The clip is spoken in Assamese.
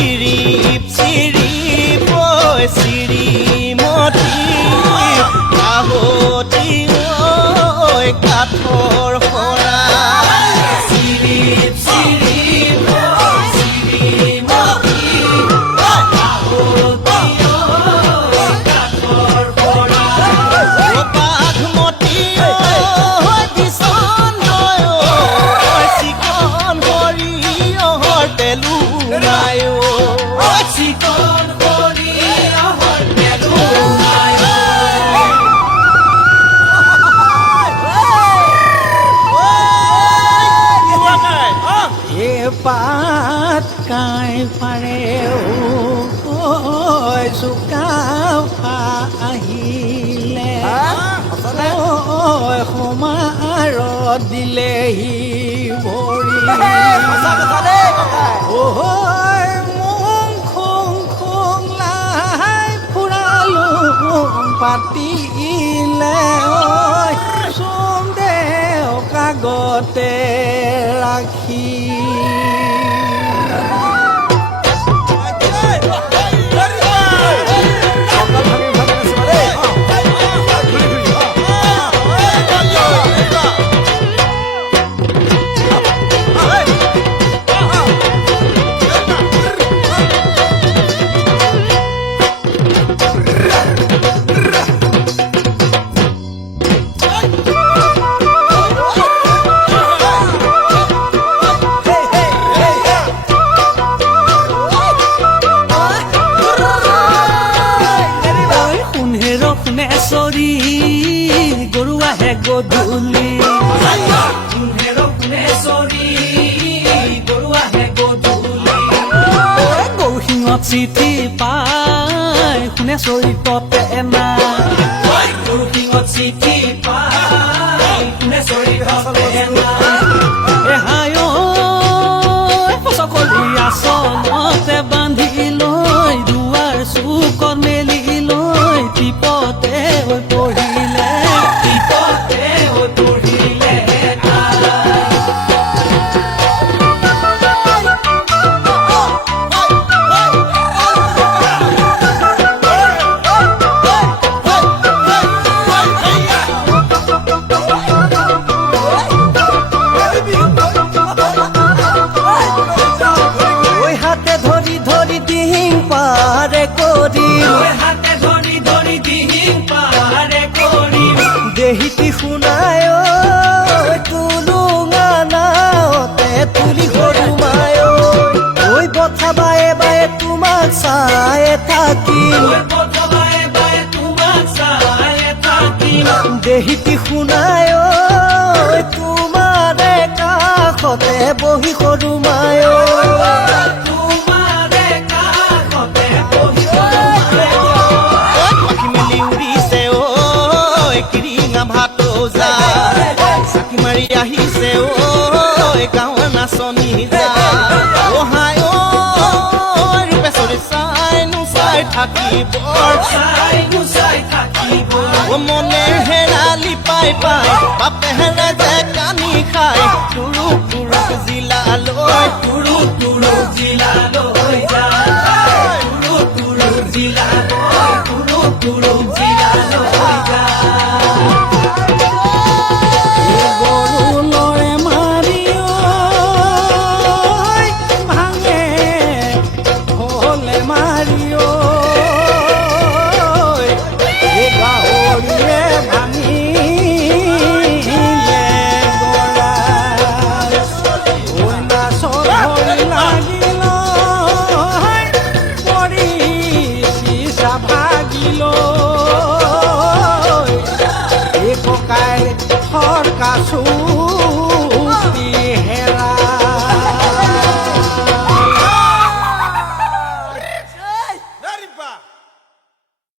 চিৰিপ চিৰিপ ঐ চিৰিমতি কাহতি ঐ কাঠৰ সৰা চিৰিপ চিৰিপ চিৰিমতি কাহতি কাঠৰ সৰা বাঘমতি দিছন চিকন সৰিয়হৰ তেলো নাই চিকন সৰিয়হৰ তেলো নাই পাত কাই পাৰে চুকা আহিলে সমাৰত দিলেহি ভৰি মোং খোং খোং লাই ফুৰালো পাতিলে চোম দেও কাগতে ৰাখি গৰু আহে গধূলি গৰু আহে গধূলি গৰু সিঙত চিঠি পাই শুনে চৰিততে এনা গৰু সিঙত চিঠি পাই শুনে চৰিততে এনা এহাই চকলি আচলতে বান্ধি লৈ দুৱাৰ চুকত মেলি লৈ টিপতে হৈ পঢ়িলে টিপতে হৈ পঢ়িলে ওই হাতে ধরি ধরি দিহিং পারে করি হাতে ধরি ধরি দিহিং পারে করি দেহিতি শুনায় তুলুঙা নাওতে তুলি সৰুমায় ওই বথা বায়ে বায়ে তোমাক চায়ে থাকি দেহিতি শুনায় তোমাৰে কাষতে বহি সৰুমায় চাকি মাৰি আহিছে গাঁৱৰ নাচনি অহাই ৰূপে চৰি চাই নোচাই থাকিব মনে হেৰালি পাই পাই বাপেহেৰে যে কানি খাই তুৰুক তুৰুক জিলালৈ তুৰুক তুৰুক জিলালৈ